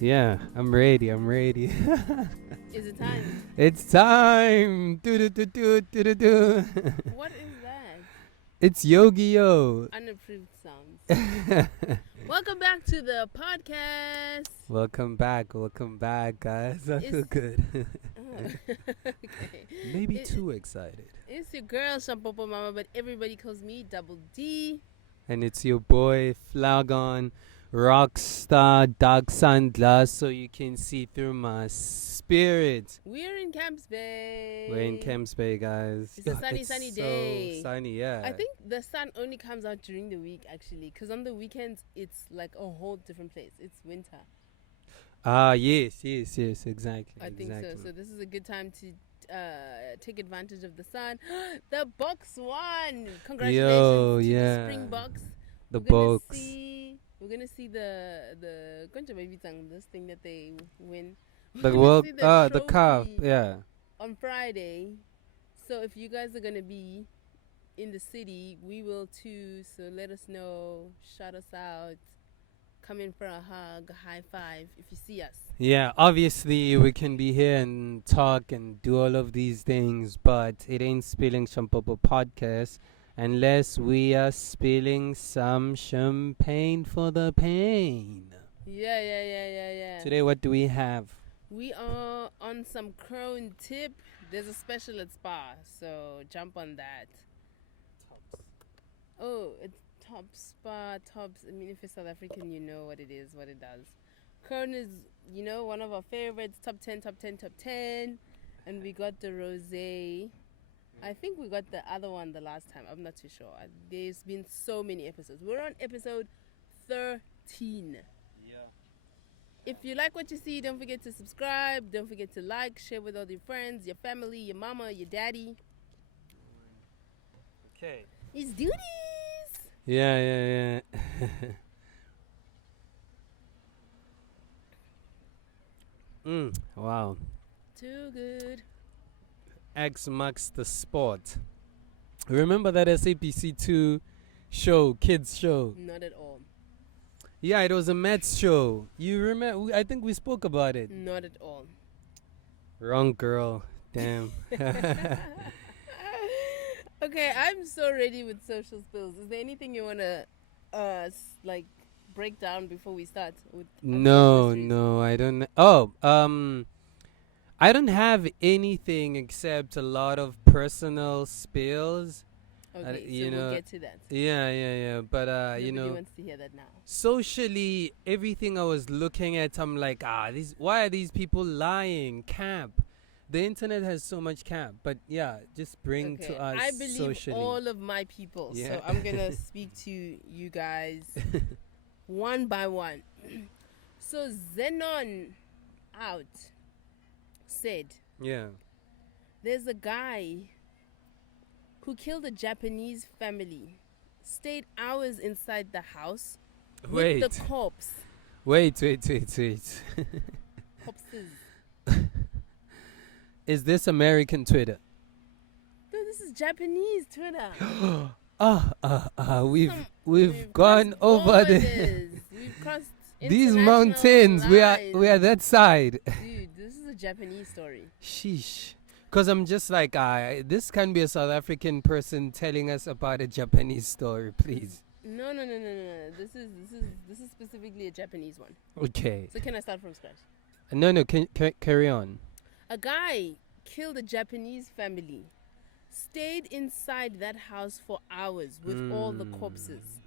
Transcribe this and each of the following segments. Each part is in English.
Yeah, I'm ready. I'm ready. Is it time? It's time. Do. What is that? It's Yogi Yo. Unapproved sounds. Welcome back to the podcast. Welcome back, guys. I feel It's good. okay. Maybe It- too excited. It's your girl Shampopo Mama, but everybody calls me Double D. And it's your boy Flagon, rockstar dark sunglass, so you can see through my spirit. We're in Camps Bay. We're in Camps Bay, guys. It's a sunny day. So sunny, yeah. I think the sun only comes out during the week, actually, because on the weekends it's like a whole different place. It's winter. Yes, exactly. I think so. So this is a good time to take advantage of the sun. The box won! Congratulations to yeah. the Springboks. The We're box. We're gonna see the Concha Baby Tang, this thing that they win. The We're gonna world, see the cup, trophy yeah. on Friday. So if you guys are gonna be in the city, we will too. So let us know, shout us out, come in for a hug, a high five if you see us. Yeah, obviously we can be here and talk and do all of these things, but it ain't Spilling Shampopo podcast unless we are spilling some champagne for the pain. Yeah. Today, what do we have? We are on some Crown tip. There's a special at Spa, so jump on that. Oh, it's Top Spa, Tops. I mean, if you're South African, you know what it is, what it does. Crown is, one of our favorites. Top 10. And we got the rosé. I think we got the other one the last time. I'm not too sure. There's been so many episodes. We're on episode 13. Yeah. If you like what you see, don't forget to subscribe. Don't forget to like, share with all your friends, your family, your mama, your daddy. Okay. Let's do this. Yeah. Wow. Too good. X marks the spot. Remember that SAPC2 show, kids show? Not at all. Yeah, it was a Mets show. You remember? I think we spoke about it. Not at all. Wrong girl. Damn. Okay, I'm so ready with social spills. Is there anything you want to break down before we start with No, I don't. Oh, I don't have anything except a lot of personal spills. Okay, so we'll get to that. Yeah. But Nobody wants to hear that now. socially, everything I was looking at, I'm like, why are these people lying? Cap. The internet has so much cap, but yeah, just bring to us I believe socially. all of my people, Yeah. so I'm gonna speak to you guys one by one. So Zenon out said Yeah. there's a guy who killed a Japanese family, stayed hours inside the house Wait. with the corpse. Wait. Corpses. Is this American Twitter? No, this is Japanese Twitter. We've gone crossed over borders. We've crossed these international mountains. We lines. are that side. Dude, this is a Japanese story. Sheesh. Because I'm just like, this can be a South African person telling us about a Japanese story, please. No. This is specifically a Japanese one. Okay. So can I start from scratch? No, can carry on. A guy killed a Japanese family, stayed inside that house for hours with all the corpses.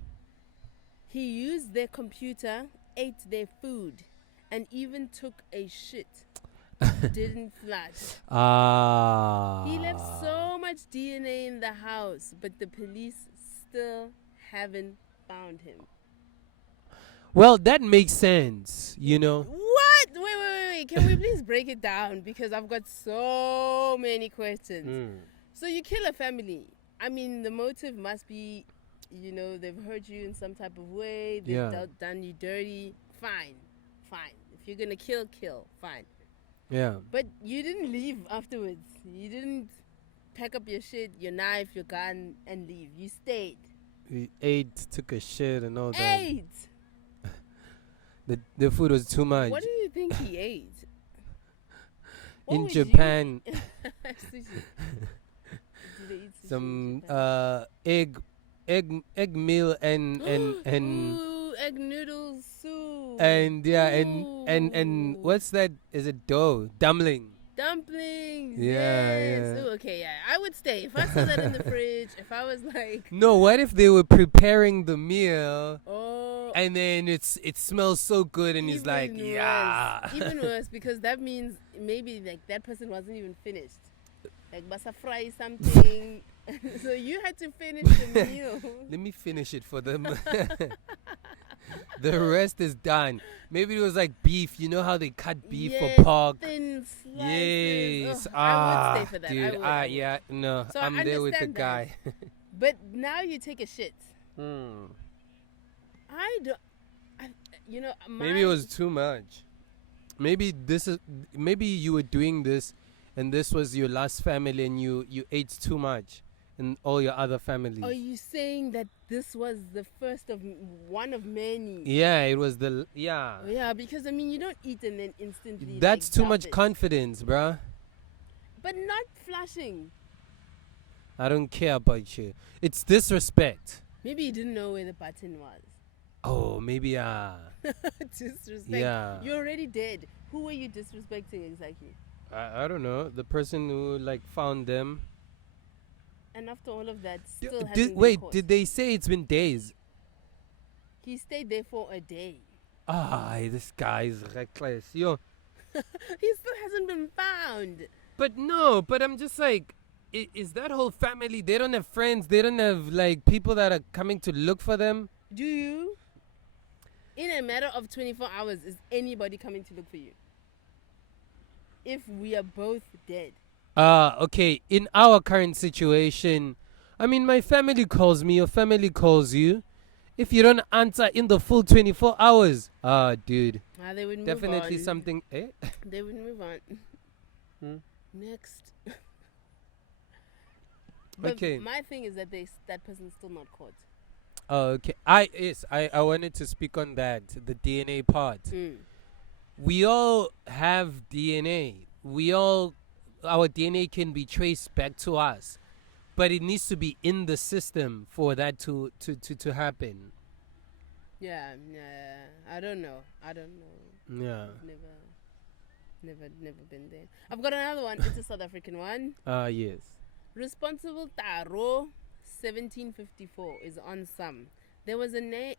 He used their computer, ate their food, and even took a shit. Didn't flush. He left so much DNA in the house, but the police still haven't found him. Well, that makes sense, you know. What? Wait. Can we please break it down? Because I've got so many questions. So you kill a family. I mean, the motive must be, they've hurt you in some type of way. They've done you dirty. Fine. If you're going to kill. Fine. Yeah. But you didn't leave afterwards. You didn't pack up your shit, your knife, your gun, and leave. You stayed. We ate, took a shit and all that. Ate! The food was too much. What do you think he ate. What In would you Japan, eat? Sushi. Do they eat sushi some in Japan? egg meal and Ooh, egg noodle soup. and yeah and Ooh. what's that? Is it dough dumpling? Dumplings. Yeah, Yes. yeah. Ooh, okay, yeah. I would stay. If I saw that in the fridge, if I was like, No, what if they were preparing the meal oh, and then it smells so good and he's even like, worse. yeah. Even worse, because that means maybe like that person wasn't even finished. Like, basa fry something. So you had to finish the meal. Let me finish it for them. The rest is done. Maybe it was like beef. You know how they cut beef Yes, for pork? thin slices. Yes. Oh, I would stay for that. Dude. I would. Yeah. No, So I'm I there with the understand guy. But now you take a shit. Hmm. I don't. Maybe it was too much. Maybe maybe you were doing this, and this was your last family, and you ate too much, and all your other families. Are you saying that this was the first of one of many? Yeah, it was yeah. Yeah, because I mean, you don't eat and then instantly. That's like, too dump much it. confidence, bruh. But not flushing. I don't care about you. It's disrespect. Maybe you didn't know where the button was. Oh, maybe Disrespect. Yeah. You're already dead. Who were you disrespecting exactly? I don't know. The person who like found them. And after all of that, still hasn't been Wait, caught. did they say it's been days? He stayed there for a day. This guy is reckless. Yo. He still hasn't been found. But no, but I'm just like, is that whole family, they don't have friends, they don't have like people that are coming to look for them? Do you? In a matter of 24 hours, is anybody coming to look for you? If we are both dead. Okay, in our current situation, I mean, my family calls me, your family calls you. If you don't answer in the full 24 hours, dude, They would move definitely on. something, eh? They would move on. Next. But Okay. my thing is that that person's still not caught. Oh, okay. I wanted to speak on that, the DNA part. We all have DNA. Our DNA can be traced back to us, but it needs to be in the system for that to happen. Yeah, I don't know. Yeah. Never been there. I've got another one. It's a South African one. Yes. Responsible Taro, 1754 is on some. There was a man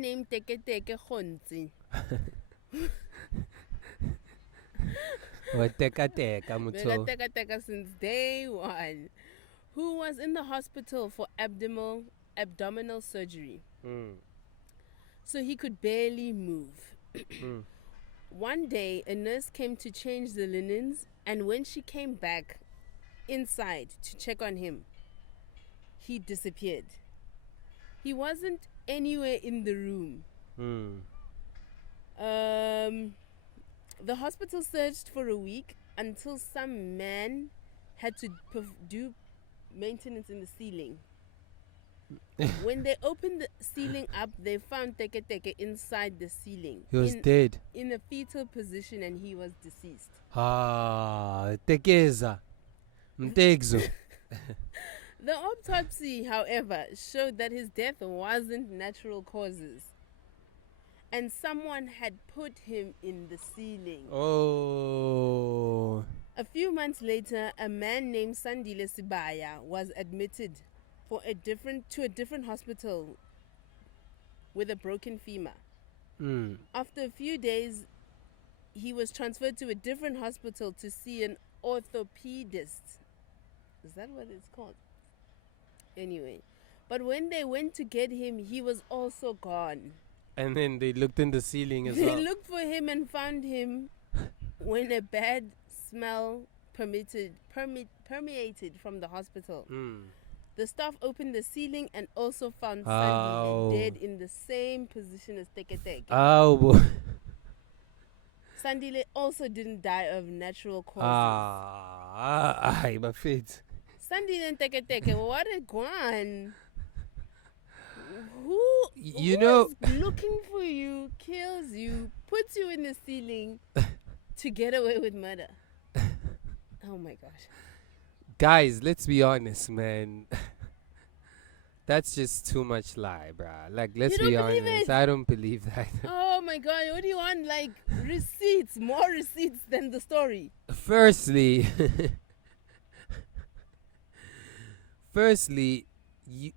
named Teke Teke Khonzi. Teka Teka since day one, who was in the hospital for abdominal surgery. So he could barely move. One day, a nurse came to change the linens, and when she came back inside to check on him, he disappeared. He wasn't anywhere in the room. The hospital searched for a week until some man had to do maintenance in the ceiling. When they opened the ceiling up, they found Teke Teke inside the ceiling. He was dead. In a fetal position, and he was deceased. Tekeza. Mtegzo. The autopsy, however, showed that his death wasn't natural causes, and someone had put him in the ceiling. Oh. A few months later, a man named Sandile Sibaya was admitted to a different hospital with a broken femur. After a few days, he was transferred to a different hospital to see an orthopedist. Is that what it's called? Anyway, but when they went to get him, he was also gone. And then they looked in the ceiling as They well. looked for him and found him when a bad smell permeated from the hospital. The staff opened the ceiling and also found Sandile dead in the same position as Teke Teke. Boy. Sandile also didn't die of natural causes. My feet. Sandile and Teke Teke, what a guan. Who You who know- is looking for you, kills you, the ceiling to get away with murder. Oh my gosh. Guys, let's be honest, man. That's just too much lie, bruh. Like, let's You be don't believe honest. it? I don't believe that. Oh my god, what do you want? Like receipts, more receipts than the story. Firstly,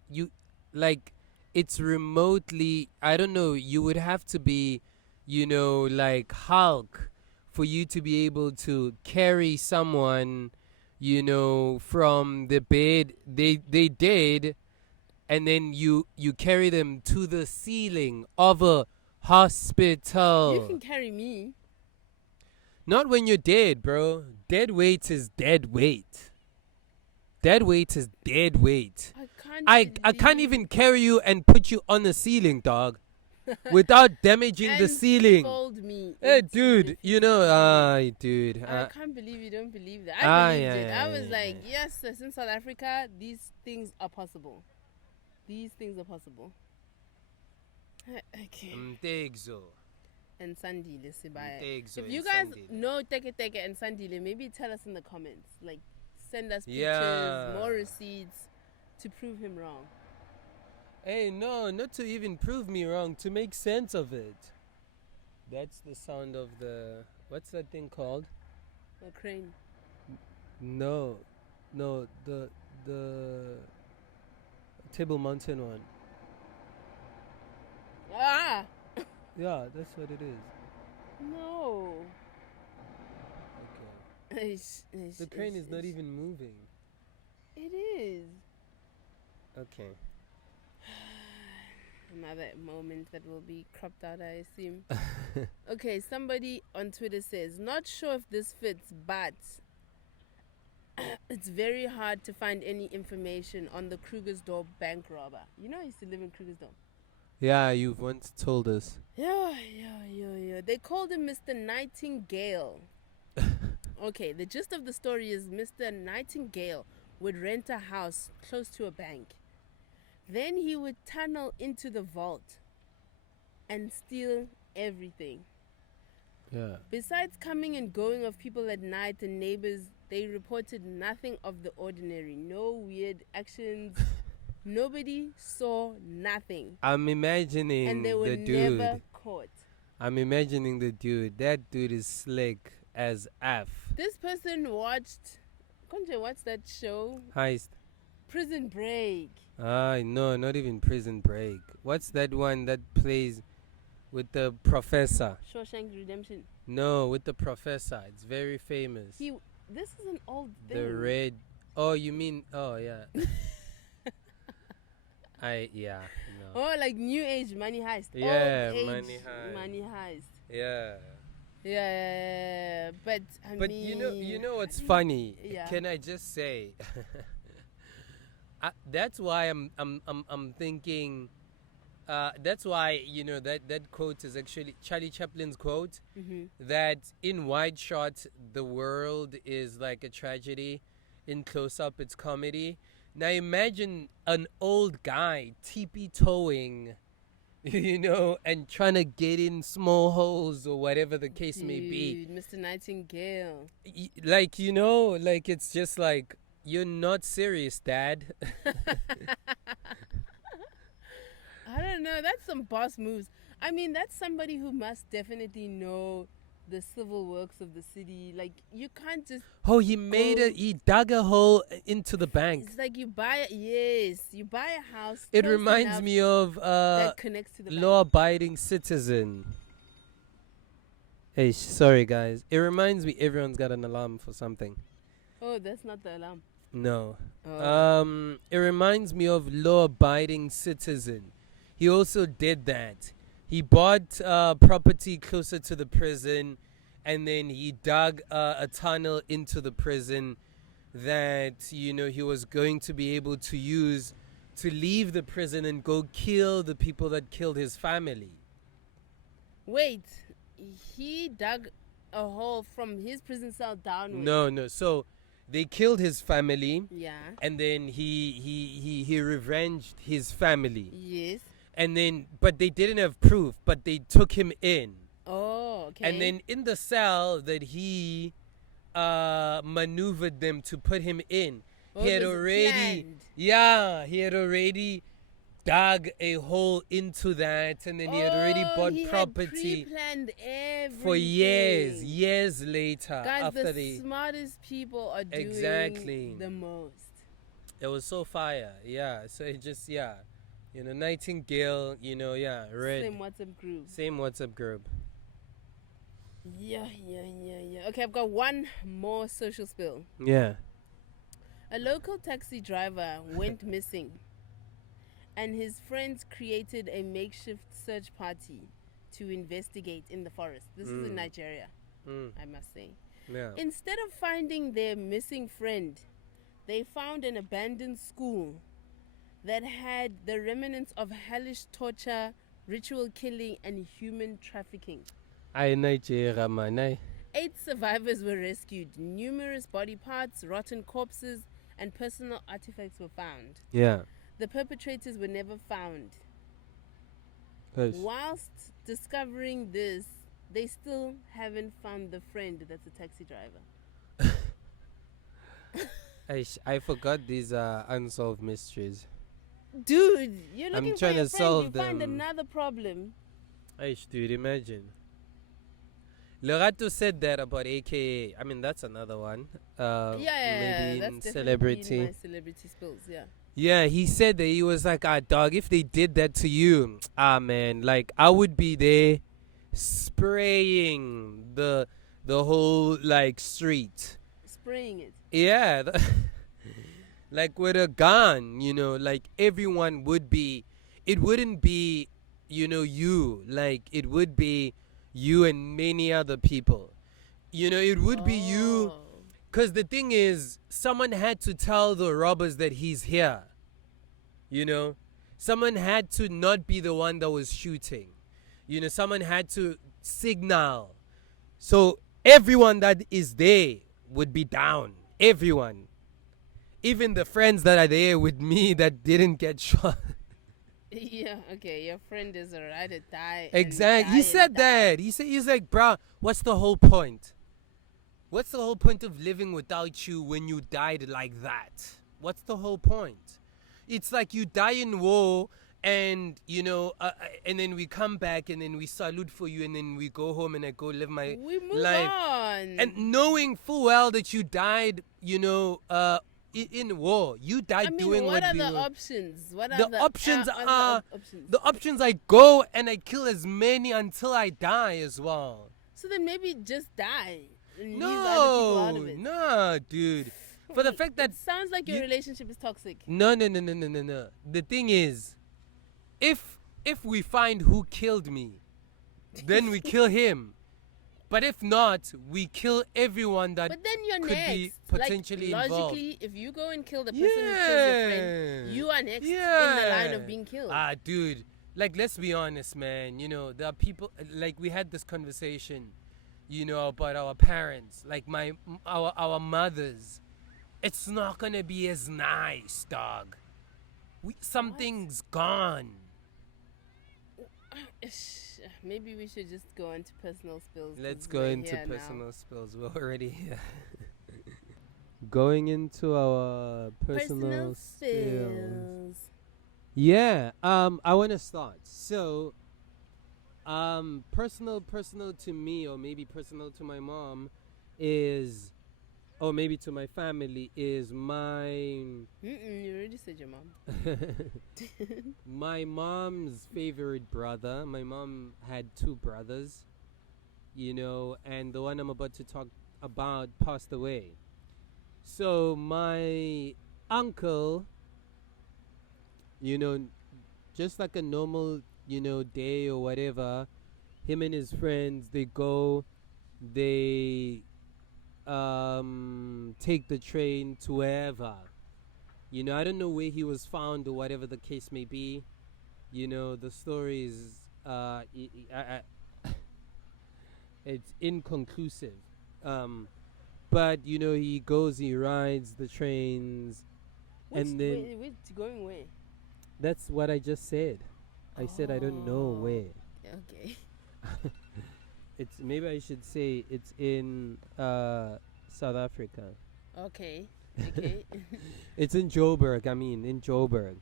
you like it's remotely. I don't know. You would have to be, like Hulk, for you to be able to carry someone, from the bed. They did, and then you carry them to the ceiling of a hospital. You can carry me. Not when you're dead, bro. Dead weight is dead weight. Dead weight is dead weight. I can't even carry you and put you on the ceiling, dog, without damaging the And ceiling. Fold me. Hey, into dude, the dude. I can't believe you don't believe that. I believed it. yeah, I was yeah, like, yes, in South Africa, these things are possible. These things are possible. Okay. Mtegzo. And Sandile Sibaya. Mtegzo If you and guys Sandile. know Teke and Sandile, maybe tell us in the comments. Like, send us pictures, Yeah. more receipts to prove him wrong. Hey, no, not to even prove me wrong, to make sense of it. That's the sound of the... What's that thing called? A crane. No, the Table Mountain one. Ah! Yeah, that's what it is. No. Okay. The crane is not even moving. It is. Okay. Another moment that will be cropped out, I assume. Okay, somebody on Twitter says, not sure if this fits, but it's very hard to find any information on the Krugersdorp bank robber. You know I used to live in Krugersdorp. Yeah, you've once told us. Yeah. They called him Mr. Nightingale. Okay, the gist of the story is Mr. Nightingale would rent a house close to a bank. Then he would tunnel into the vault and steal everything. Yeah. Besides coming and going of people at night and neighbors, they reported nothing of the ordinary. No weird actions. Nobody saw nothing. I'm imagining And they were the dude. never caught. I'm imagining the dude. That dude is slick as F. This person watched... Konje, what's that show? Heist. Prison Break. No, not even Prison Break. What's that one that plays with the professor? Shawshank Redemption. No, with the professor. It's very famous. This is an old thing. The red... Oh, you mean... Oh, yeah. No. Oh, like New Age Money Heist. Yeah, Old age Money Heist. Money Heist. Yeah. Yeah. But But mean, you know what's funny? Yeah. Can I just say? That's why I'm thinking. That's why that quote is actually Charlie Chaplin's quote. Mm-hmm. That in wide shot the world is like a tragedy, in close up it's comedy. Now imagine an old guy teepee toeing, and trying to get in small holes or whatever the case may be. Mr. Nightingale. Like it's just like, you're not serious, Dad. I don't know. That's some boss moves. I mean, that's somebody who must definitely know the civil works of the city. Like, you can't just... Oh, he dug a hole into the bank. It's like you buy a house. It close reminds enough me of that connects to the bank. law-abiding citizen. Hey, sorry guys. It reminds me everyone's got an alarm for something. Oh, that's not the alarm. No. Oh. It reminds me of law-abiding citizen. He also did that. He bought property closer to the prison, and then he dug a tunnel into the prison that, he was going to be able to use to leave the prison and go kill the people that killed his family. Wait, he dug a hole from his prison cell downwards? No. So they killed his family. Yeah. And then he revenged his family. Yes. And then, but they didn't have proof, but they took him in. Oh. Okay. And then in the cell that he maneuvered them to put him in, he had already dug a hole into that, and then he had already bought he property had pre-planned everything. for years later. Guys, after the smartest people are doing Exactly. the most. It was so fire, yeah. So it just, Nightingale, red. Same WhatsApp group. Yeah. Okay, I've got one more social spill. Yeah. A local taxi driver went missing, and his friends created a makeshift search party to investigate in the forest. This is in Nigeria, I must say. Yeah. Instead of finding their missing friend, they found an abandoned school that had the remnants of hellish torture, ritual killing, and human trafficking. Nigeria, man. 8 survivors were rescued. Numerous body parts, rotten corpses, and personal artifacts were found. Yeah. The perpetrators were never found. Whilst discovering this, they still haven't found the friend that's a taxi driver. I forgot these unsolved mysteries. Dude, you're looking I'm for trying your to friend, solve you them. find another problem. Dude, imagine. Lorato said that about AKA. I mean, that's another one. Maybe that's in celebrity. My celebrity spills, yeah. Yeah, he said that he was like, dog, if they did that to you, man, like, I would be there spraying the whole, like, street. Spraying it? Yeah. Like, with a gun, like, everyone would be, it wouldn't be, you, like, it would be you and many other people. It would be you. Because the thing is, someone had to tell the robbers that he's here. Someone had to not be the one that was shooting. Someone had to signal. So everyone that is there would be down. Everyone. Even the friends that are there with me that didn't get shot. Yeah, okay, your friend is a ride or die. Exactly. He said that. He's like, bro, what's the whole point? What's the whole point of living without you when you died like that? What's the whole point? It's like you die in war and, and then we come back and then we salute for you and then we go home and I go live my we move life. On. And knowing full well that you died, in war. You died doing what are the options? What are the options? The options I go and I kill as many until I die as well. So then maybe just die. No, dude. For the fact that it sounds like your relationship is toxic. No. The thing is, if we find who killed me, then we kill him. But if not, we kill everyone that but then you're could next. be potentially like, involved. Logically, if you go and kill the person who kills your friend, you are next in the line of being killed. Dude, like, let's be honest, man. There are people, like, we had this conversation, about our parents, like our mothers. It's not gonna be as nice, dog. Something's gone. Maybe we should just go into personal spills. Let's go into personal spills. We're already here. Going into our personal spills. Yeah. I want to start. So, personal to me, or maybe personal to my mom, is, or maybe to my family, is my. You already said your mom. My mom's favorite brother. My mom had 2 brothers, and the one I'm about to talk about passed away. So my uncle, just like a normal, day or whatever, him and his friends, they go, they take the train to wherever. I don't know where he was found or whatever the case may be. The story is it's inconclusive. But he goes, he rides the trains, and then going where? That's what I just said. I said I don't know where. Okay. It's maybe I should say it's in South Africa. Okay. Okay. It's in Joburg. I mean, in Joburg.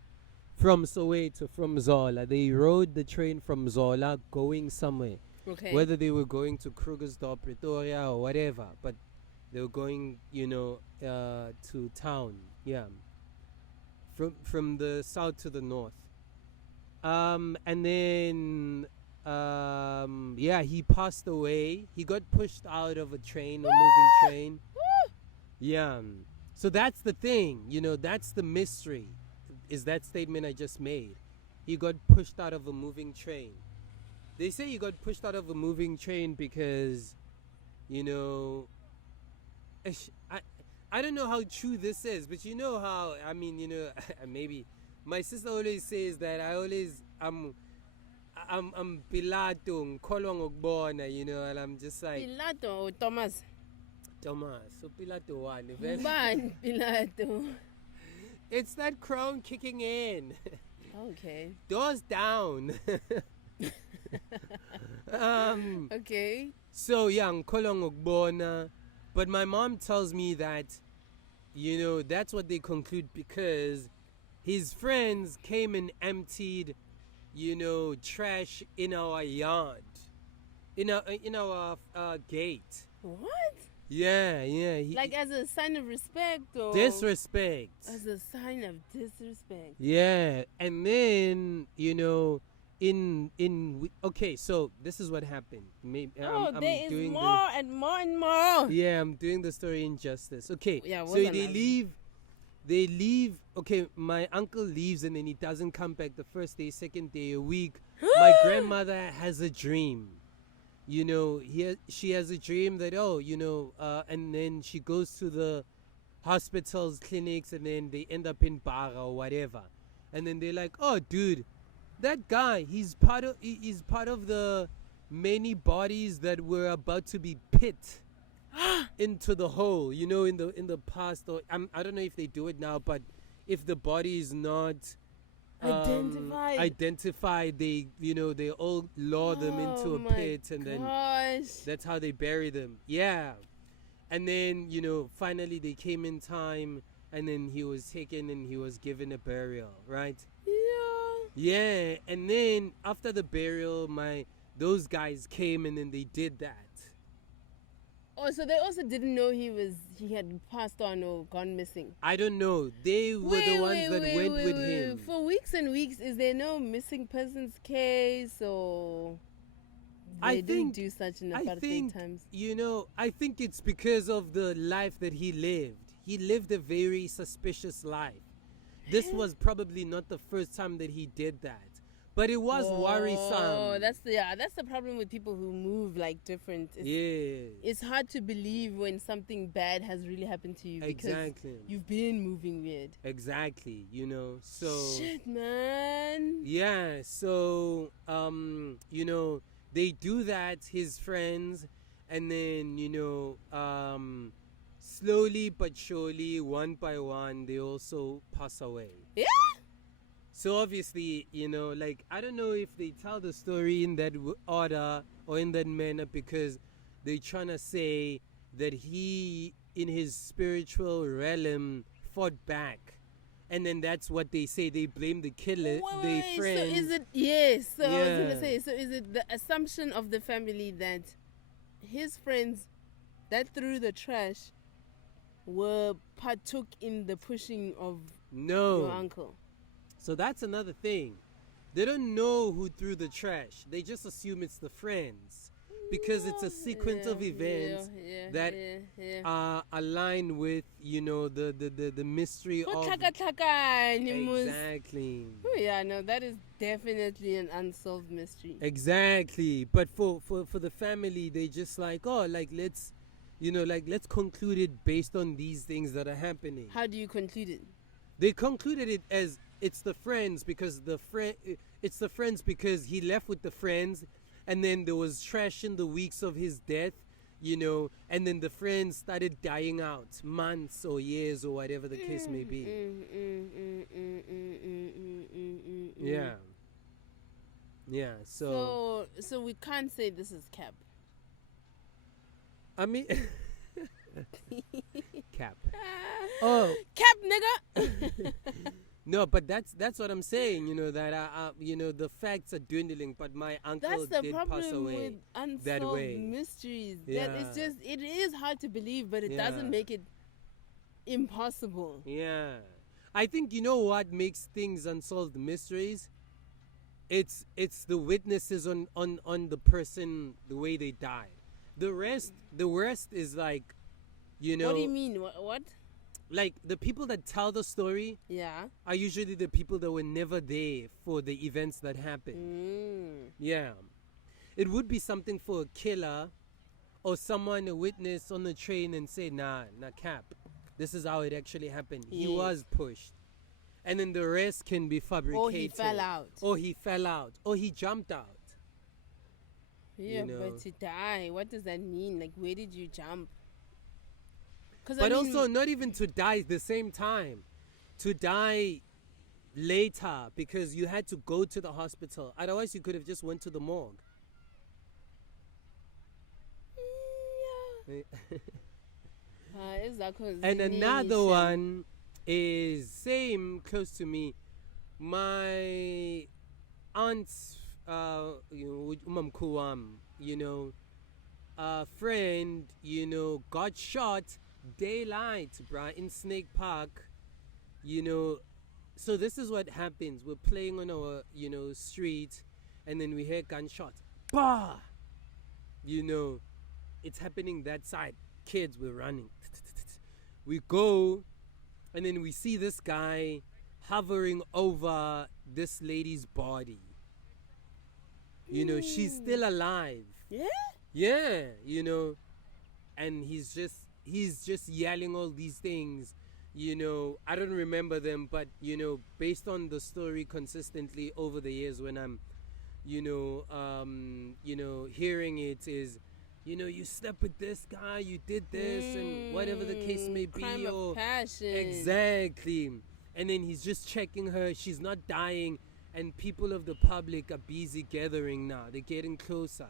From Soweto, from Zola, they rode the train from Zola going somewhere. Okay. Whether they were going to Krugersdorp, Pretoria, or whatever, but they were going, to town. Yeah, from the south to the north. And then yeah, he passed away. He got pushed out of a train, a moving train. Yeah. So that's the thing, that's the mystery. Is that statement I just made? He got pushed out of a moving train. They say he got pushed out of a moving train because, I I don't know how true this is, but you know how, I mean, maybe my sister always says that I'm pilato, ngikholwa ngokubona, and I'm just like Pilato or Thomas? Thomas, so pilato one. Man, Pilato. It's that crown kicking in. Okay. Doors down. Okay. So yeah, ngikholwa ngokubona, but my mom tells me that, that's what they conclude because his friends came and emptied, trash in our yard, in our gate. What? Yeah. Like as a sign of respect or Disrespect. as a sign of disrespect. Yeah, and then okay, so this is what happened. Maybe I'm there is doing more and more and more. Yeah, I'm doing the story injustice. Okay, Yeah, so they leave. Okay, my uncle leaves and then he doesn't come back the first day, second day, a week. My grandmother has a dream. She has a dream that and then she goes to the hospitals, clinics, and then they end up in Bara or whatever, and then they're like, "Oh, dude, that guy, he's part of the many bodies that were about to be pit into the hole, in the past, or I don't know if they do it now, but if the body is not identified, they all lower them into a pit, and then that's how they bury them. Yeah. And then, finally they came in time, and then he was taken and he was given a burial, right? Yeah, and then after the burial, those guys came and then they did that. Oh, so they also didn't know he had passed on or gone missing. I don't know. They were the ones that went with him. For weeks and weeks, is there no missing persons case or they didn't do such in apartheid times? I think it's because of the life that he lived. He lived a very suspicious life. This was probably not the first time that he did that, but it was worrisome. Oh, that's the problem with people who move like different. It's hard to believe when something bad has really happened to you because you've been moving weird. Exactly, so shit, man. Yeah, so they do that, his friends, and then slowly but surely, one by one, they also pass away. Yeah. So obviously, I don't know if they tell the story in that order or in that manner because they're trying to say that he, in his spiritual realm, fought back. And then that's what they say. They blame the killer, the friends. So is it, yes. So I was going to say, so is it the assumption of the family that his friends that threw the trash partook in the pushing of your uncle? So that's another thing. They don't know who threw the trash. They just assume it's the friends because it's a sequence of events that align with the mystery of exactly. Oh yeah, no, that is definitely an unsolved mystery. Exactly, but for the family, they just let's conclude it based on these things that are happening. How do you conclude it? They concluded it as it's the friends because he left with the friends, and then there was trash in the weeks of his death, and then the friends started dying out, months or years or whatever the case may be. Yeah. So we can't say this is cap. I mean, cap. Oh Cap, nigga. no, but that's what I'm saying. You know that you know the facts are dwindling, but my uncle That's the did pass problem away with that unsolved way. mysteries. Yeah. That it's just, it is hard to believe, but it Yeah. doesn't make it impossible. Yeah. I think you know what makes things unsolved mysteries? It's the witnesses on the person, the way they die. The rest is like, you know, What do you mean? What? like the people that tell the story Yeah. are usually the people that were never there for the events that happened. Yeah. It would be something for a killer or someone, a witness on the train and say, nah, cap. This is how it actually happened. He Yes. was pushed. And then the rest can be fabricated. Or he fell out. Or he fell out. Or he jumped out. Yeah, You know. but to die, what does that mean? Like, where did you jump? But also, not even to die at the same time. To die later because you had to go to the hospital. Otherwise, you could have just went to the morgue. And another one is same close to me. My aunt's friend, got shot daylight, bruh, in Snake Park. So this is what happens. We're playing on our, street, and then we hear gunshots. Bah! It's happening that side. Kids, we're running. We go, and then we see this guy hovering over this lady's body. She's still alive. Yeah? Yeah, and he's just yelling all these things. I don't remember them, but based on the story consistently over the years when I'm hearing it is, you slept with this guy, you did this, and whatever the case may be. Crime of passion. Exactly. And then he's just checking her. She's not dying. And people of the public are busy gathering now. They're getting closer.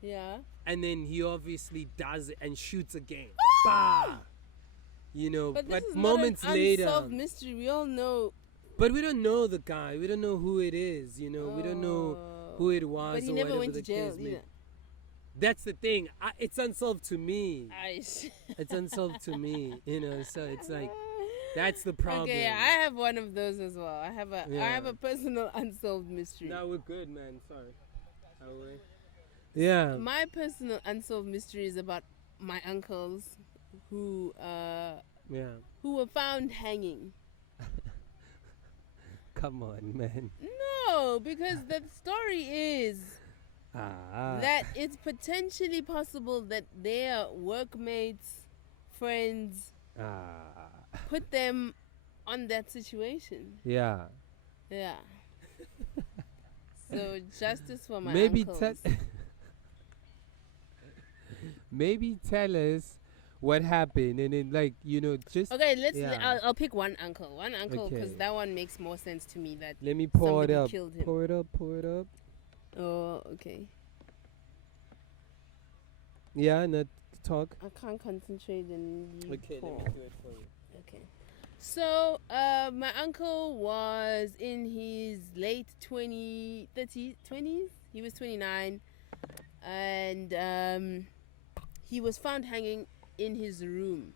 Yeah. And then he obviously does it and shoots again. Bah! But this is moments not an later. unsolved mystery. We all know. But we don't know the guy. We don't know who it is. We don't know who it was. But he or never whatever went to the jail case may- either. That's the thing. It's unsolved to me. Aish. It's unsolved to me. So it's like, that's the problem. Okay, I have one of those as well. I have Yeah. a personal unsolved mystery. No, we're good, man. Sorry. Are we? Yeah. My personal unsolved mystery is about my uncles who were found hanging. Come on, man. No, because the story is that it's potentially possible that their workmates, friends, put them on that situation. Yeah. Yeah. So justice for my Maybe uncles. maybe tell us what happened, and then just Okay, let's. Yeah. I'll pick one uncle. Because Okay. that one makes more sense to me. That let me pour it somebody up. killed him. Pour it up. Oh, okay. Yeah, not talk. I can't concentrate and you Okay, pour. let me do it for you. Okay. So, my uncle was in his late 20s. He was 29. And he was found hanging in his room.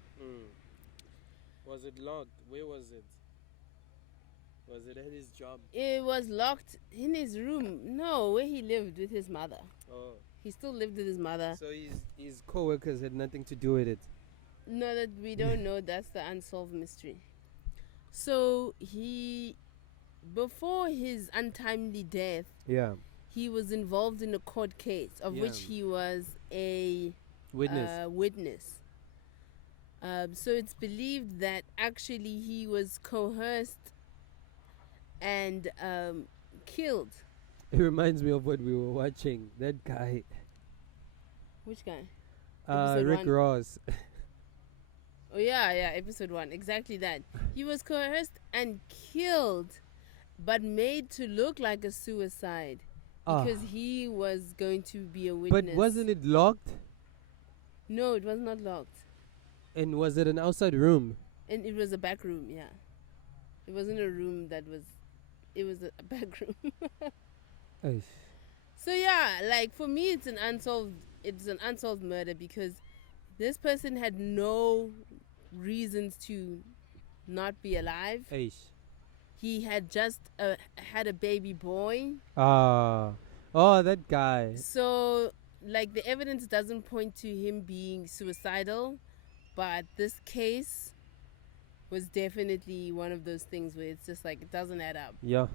Was it locked? Where was it? Was it at his job? It was locked in his room. No, where he lived with his mother. Oh. He still lived with his mother. So his co-workers had nothing to do with it. No, that we don't know. That's the unsolved mystery. So before his untimely death, Yeah. he was involved in a court case of which he was a witness. So it's believed that actually he was coerced and killed. It reminds me of what we were watching. That guy, Which guy? Episode Rick 1. Ross. Oh yeah, episode 1. Exactly that. He was coerced and killed, but made to look like a suicide because he was going to be a witness. But wasn't it locked? No, it was not locked. And was it an outside room? And it was a back room, yeah. It wasn't a room that was... It was a back room. Eish. So yeah, like for me it's an unsolved murder because this person had no reasons to not be alive. Eish. He had just had a baby boy. Oh, that guy. So like the evidence doesn't point to him being suicidal, but this case was definitely one of those things where it's just like it doesn't add up. Yeah.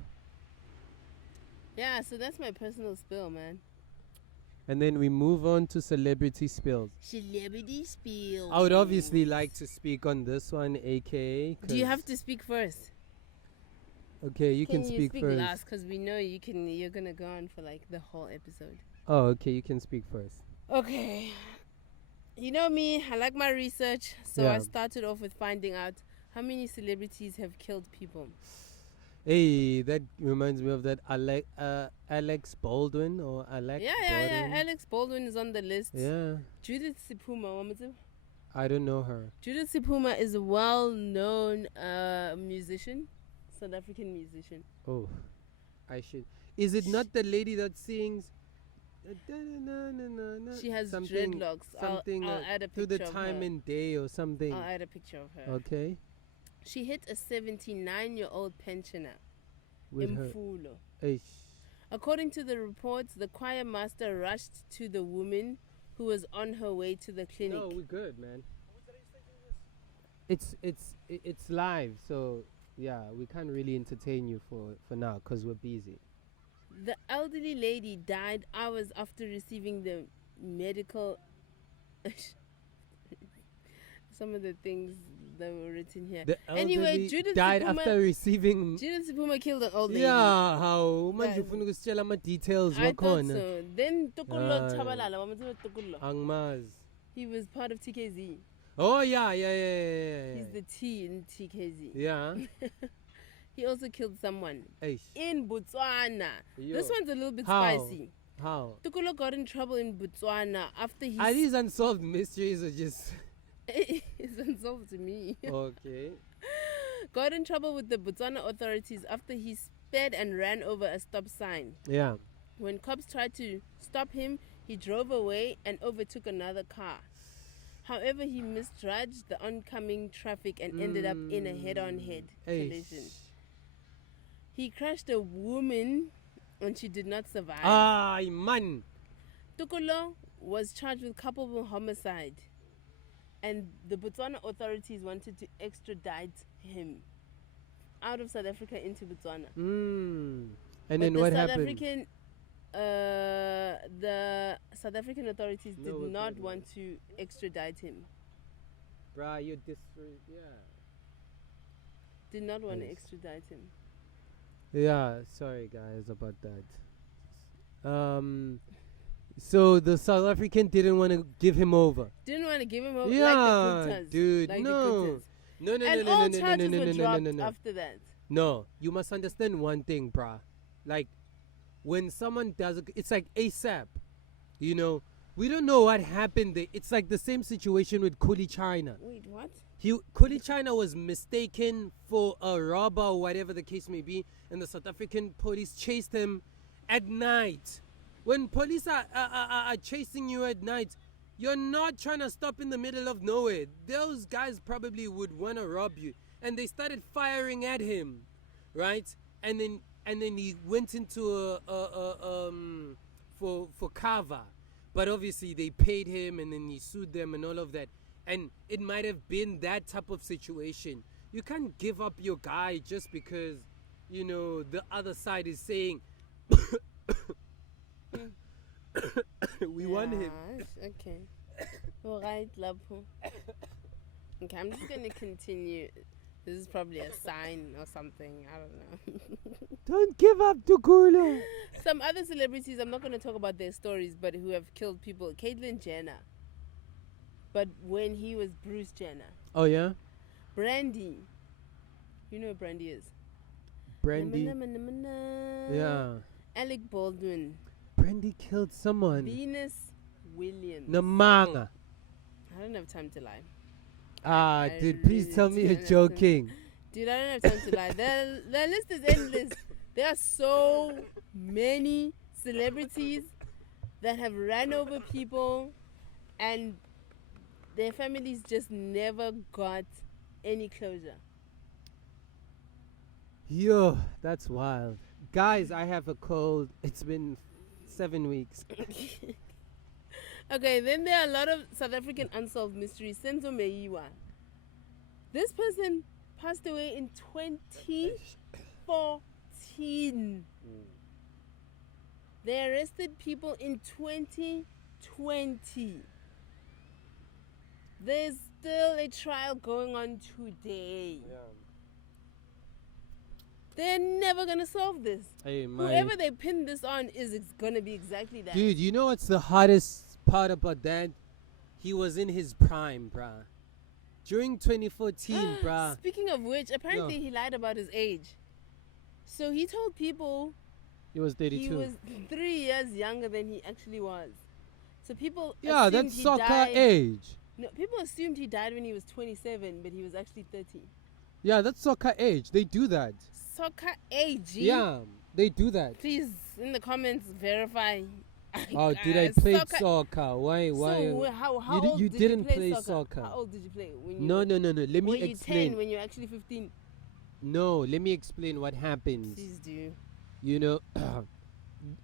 Yeah, so that's my personal spill, man. And then we move on to celebrity spills. Celebrity spill. I would obviously like to speak on this one, aka. Do you have to speak first? Okay, you can speak speak first. last because we know you're gonna go on for like the whole episode. Oh, okay, you can speak first. Okay. You know me, I like my research, so Yeah. I started off with finding out how many celebrities have killed people. Hey, that reminds me of that Alex Baldwin or Alec Yeah. Baldwin. Alex Baldwin is on the list. Yeah, Judith Sipuma. I don't know her. Judith Sipuma is a well-known musician, South African musician. Oh, I should. Is it not the lady that sings? She has something, dreadlocks. Something I'll add a to picture the of time her. and day or something. I'll add a picture of her. Okay. She hit a 79-year-old pensioner. With her. Mfulo. Eish. According to the reports, the choir master rushed to the woman who was on her way to the clinic. No, we're good, man. It's live, so yeah, we can't really entertain you for now because we're busy. The elderly lady died hours after receiving the medical... Some of the things that were written here. The Anyway, elderly Judith died Sipuma- after receiving. Judith Sipuma killed an old lady. Yeah, how manje That- ufuna ukusitshela ama details I thought wakhona. so. Then Tukulo Ah. Chabalala, Wamatsima Tukulo. Angmaz. He was part of TKZ. Oh yeah. He's the T in TKZ. Yeah. He also killed someone Eish. in Botswana. Yo. This one's a little bit How? spicy. How? Tukulo got in trouble in Botswana after he... Are these unsolved mysteries or just It's unsolved to me. okay? Got in trouble with the Botswana authorities after he sped and ran over a stop sign. Yeah. When cops tried to stop him, he drove away and overtook another car. However, he misjudged the oncoming traffic and ended up in a head-on-head collision. He crashed a woman and she did not survive. Ay man. Tukulo was charged with culpable homicide, and the Botswana authorities wanted to extradite him out of South Africa into Botswana. And But then the what South happened? African, the South African authorities did No, not okay, want to extradite him. Bruh, you Did not want to Yes. extradite him. Yeah, sorry guys about that. So the South African didn't want to give him over. Didn't want to give him over Yeah, like the Gutas. dude, Like no. the Gutas. No, And all charges were dropped after that. No, you must understand one thing, bruh. Like, when someone does it, it's like ASAP. You know, we don't know what happened there. It's like the same situation with Kuli China. Wait, what? Kuli China was mistaken for a robber or whatever the case may be, and the South African police chased him at night. When police are chasing you at night, you're not trying to stop in the middle of nowhere. Those guys probably would want to rob you, and they started firing at him, right? And then he went into for cover, but obviously they paid him, and then he sued them and all of that. And it might have been that type of situation. You can't give up your guy just because, you know, the other side is saying we want him. Okay. All right, Lapho. Okay, I'm just going to continue. This is probably a sign or something. I don't know. Don't give up, Tukulu. Some other celebrities, I'm not going to talk about their stories, but who have killed people. Caitlyn Jenner. But when he was Bruce Jenner. Oh, yeah? Brandy. You know who Brandy is? Brandy. Yeah. Alic Baldwin. Brandy killed someone. Venus Williams. Namanga. I don't have time to lie. Dude, please really tell me you're don't have time. joking. Dude, I don't have time to lie. The list is endless. There are so many celebrities that have ran over people and their families just never got any closure. Yo, that's wild. Guys, I have a cold. It's been 7 weeks. Okay, then there are a lot of South African unsolved mysteries. Senzo. This person passed away in 2014. They arrested people in 2020. There's still a trial going on today. They're never gonna solve this. Hey, Whoever they pin this on is gonna be exactly that. Dude, you know what's the hottest part about that? He was in his prime, bruh. During 2014, bruh. Speaking of which, apparently he lied about his age. So he told people He was 32. he was 3 years younger than he actually was. So people Yeah, assumed that's he soccer died. age. No, people assumed he died when he was 27, but he was actually 30. Yeah, that's soccer age. They do that. Soccer age. Yeah, they do that. Please, in the comments, verify. Oh, dude, I played soccer. Why? So how You old you did didn't you play play soccer? soccer. How old did you play? When you No. Let were me you 10 explain. when you're actually 15? No, let me explain what happens. Please do. You know,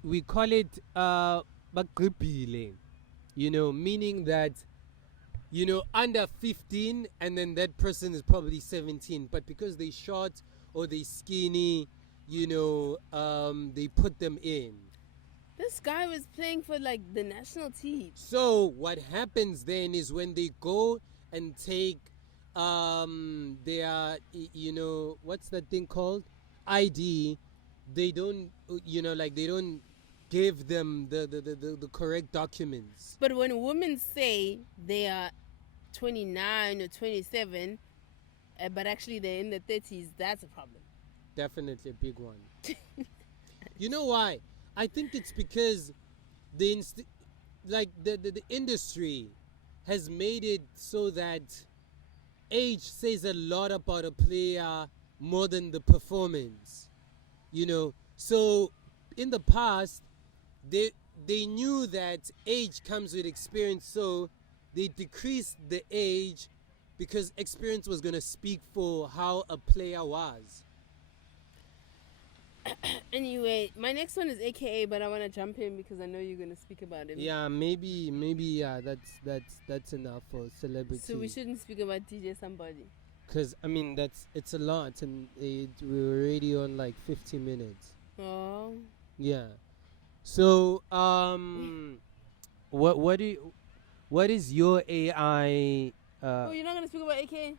we call it bagqibile. You know, meaning that under 15, and then that person is probably 17. But because they short or they skinny, they put them in. This guy was playing for like the national team. So what happens then is when they go and take their what's that thing called, ID, they don't they don't give them the correct documents. But when women say they are 29 or 27, but actually they're in their 30s, that's a problem. Definitely a big one. You know why? I think it's because the industry has made it so that age says a lot about a player more than the performance. So in the past they knew that age comes with experience, so they decreased the age because experience was going to speak for how a player was. Anyway, my next one is AKA, but I want to jump in because I know you're going to speak about him. Yeah, maybe yeah, that's enough for celebrity. So we shouldn't speak about DJ Sumbody. Cuz I mean it's a lot, and we're already on like 50 minutes. Oh. Yeah. So what is your AI Oh, you're not going to speak about AKA?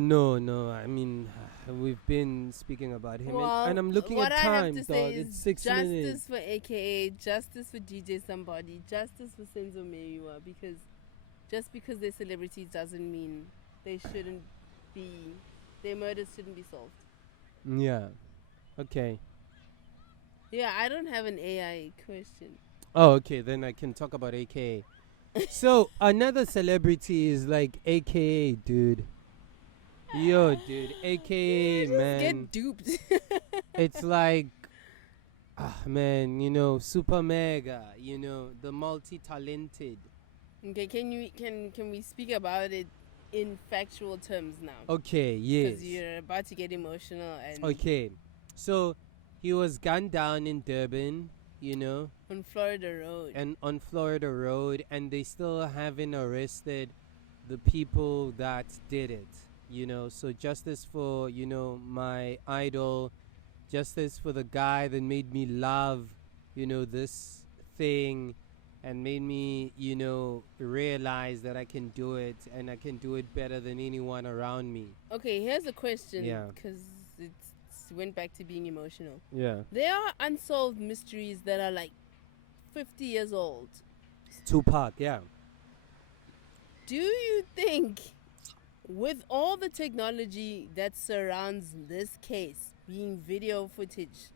No. I mean, we've been speaking about him, Well, and I'm looking what at I have time, to dog. say It's is 6 minutes. justice for AKA, justice for DJ Sumbody, justice for Senzo, because just because they're celebrities doesn't mean their murders shouldn't be solved. Yeah. Okay. Yeah, I don't have an AI question. Oh, okay. Then I can talk about AKA. So another celebrity is like AKA, dude. Yo, dude, AKA, Just man. get duped. It's like, man, super mega, the multi-talented. Okay, can we speak about it in factual terms now? Okay, yes. Because you're about to get emotional and Okay, so he was gunned down in Durban, on Florida Road. and on Florida Road, and they still haven't arrested the people that did it. So justice for my idol, justice for the guy that made me love this thing, and made me realize that I can do it, and I can do it better than anyone around me. Okay, here's a question. Yeah. Because it went back to being emotional. Yeah. There are unsolved mysteries that are like 50 years old. Tupac, yeah. Do you think, with all the technology that surrounds this case, being video footage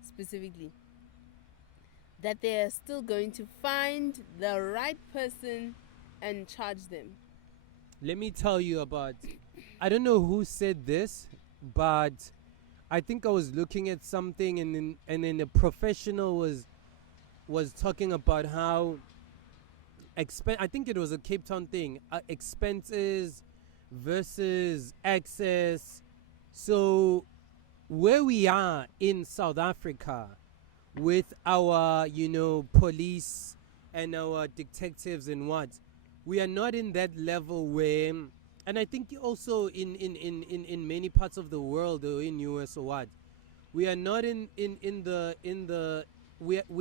specifically, that they are still going to find the right person and charge them. Let me tell you about. I don't know who said this, but I think I was looking at something, and then a professional was talking about how I think it was a Cape Town thing. Expenses versus access. So where we are in South Africa with our, police and our detectives and what, we are not in that level where, and I think also in many parts of the world or in US or what, we are not we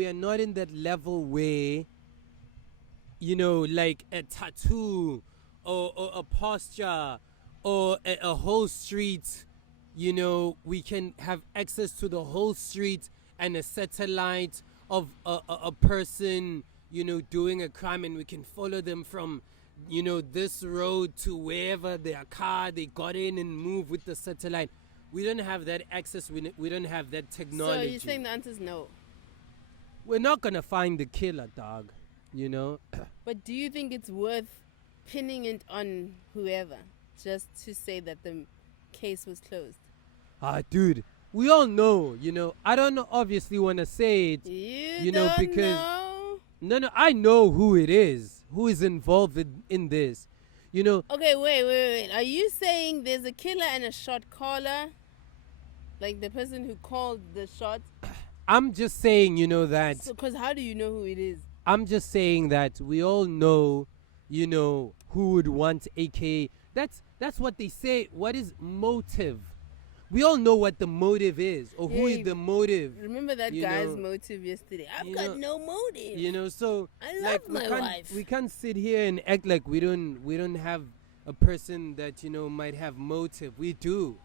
are not in that level where, like a tattoo or a posture or a whole street, we can have access to the whole street and a satellite of a person, doing a crime, and we can follow them from, this road to wherever their car they got in and move with the satellite. We don't have that access. We don't have that technology. So you're saying the answer is no? We're not going to find the killer, dog, But do you think it's worth pinning it on whoever just to say that the case was closed? Dude, we all know, I don't obviously want to say it, You don't because know? no, I know who it is, who is involved in this, Okay, wait. Are you saying there's a killer and a shot caller? Like the person who called the shot? I'm just saying, that. Because how do you know who it is? I'm just saying that we all know, who would want AKA. That's what they say. What is motive? We all know what the motive is, or who is the motive. Remember that guy's motive yesterday? I've got no motive. So I love my wife. We can't sit here and act like we don't have a person that might have motive. We do.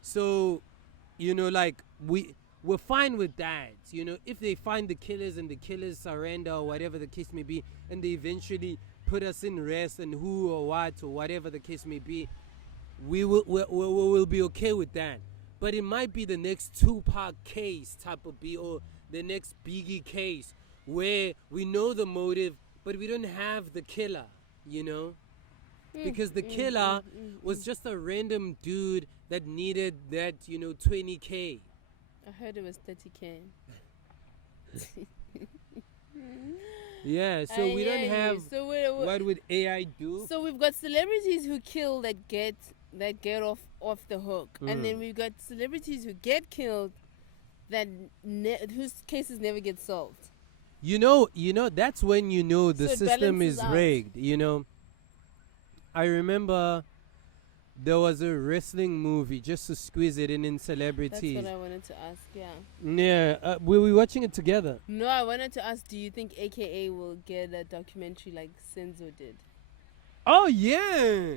So, we're fine with that. If they find the killers and the killers surrender or whatever the case may be, and they eventually put us in rest and who or what or whatever the case may be, we'll be okay with that. But it might be the next Tupac case type of B, or the next Biggie case where we know the motive but we don't have the killer, because the killer was just a random dude that needed that 20K. I heard it was 30K. Yeah, so we don't have. So what would AI do? So we've got celebrities who kill that get off the hook, and then we've got celebrities who get killed that whose cases never get solved. That's when the system is rigged. I remember there was a wrestling movie, just to squeeze it in celebrities. That's what I wanted to ask, yeah. Yeah, were we watching it together? No, I wanted to ask, do you think AKA will get a documentary like Senzo did? Oh, yeah.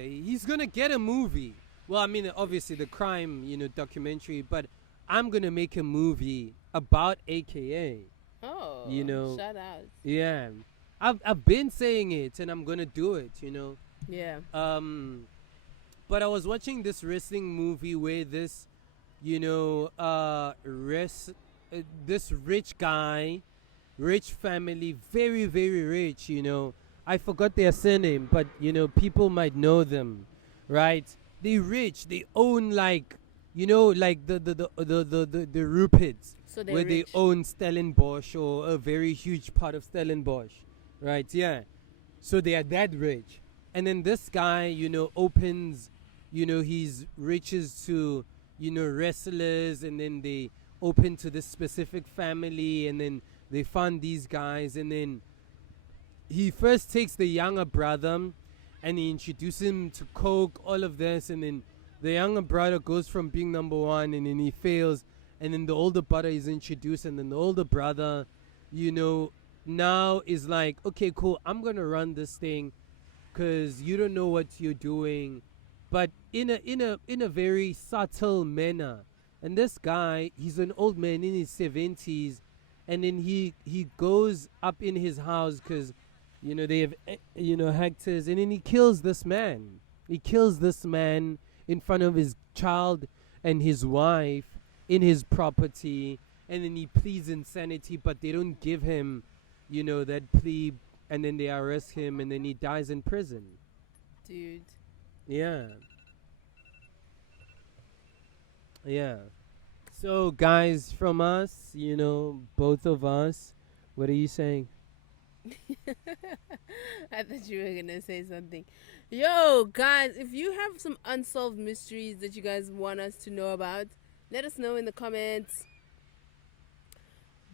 He's going to get a movie. Well, I mean, obviously the crime, documentary, but I'm going to make a movie about AKA. Oh, shout out. Yeah. I've been saying it, and I'm going to do it, Yeah. But I was watching this wrestling movie where this, this rich guy, rich family, very, very rich, I forgot their surname, but, people might know them, right? They rich, they own like the Rupids, So where rich. they own Stellenbosch or a very huge part of Stellenbosch, right? Yeah. So they are that rich. And then this guy, opens, his riches to, wrestlers, and then they open to this specific family, and then they fund these guys, and then he first takes the younger brother, and he introduces him to coke, all of this, and then the younger brother goes from being number one, and then he fails, and then the older brother is introduced, and then the older brother, now is like, okay, cool, I'm gonna run this thing, because you don't know what you're doing, but in a very subtle manner. And this guy, he's an old man in his 70s, and then he goes up in his house because they have hectares, and then he kills this man. He kills this man in front of his child and his wife in his property, and then he pleads insanity, but they don't give him that plea and then they arrest him, and then he dies in prison. Dude. Yeah. Yeah. So, guys, from us, both of us, what are you saying? I thought you were gonna say something. Yo, guys, if you have some unsolved mysteries that you guys want us to know about, let us know in the comments.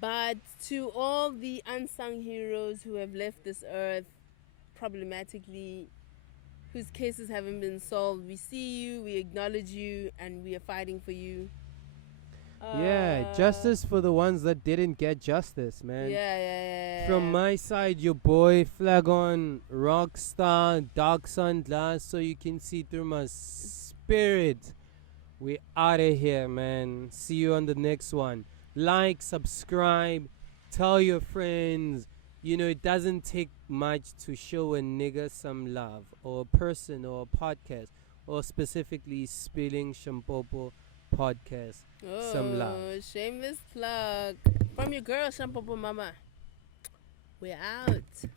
But to all the unsung heroes who have left this earth problematically, whose cases haven't been solved, we see you, we acknowledge you, and we are fighting for you. Yeah, justice for the ones that didn't get justice, man. Yeah. From my side, your boy Flagon, Rockstar, Dark Sunglass, so you can see through my spirit. We out of here, man. See you on the next one. Like, subscribe, tell your friends. It doesn't take much to show a nigga some love, or a person, or a podcast, or specifically Spilling Shampopo podcast some love. Shameless plug from your girl Shampopo Mama. We're out.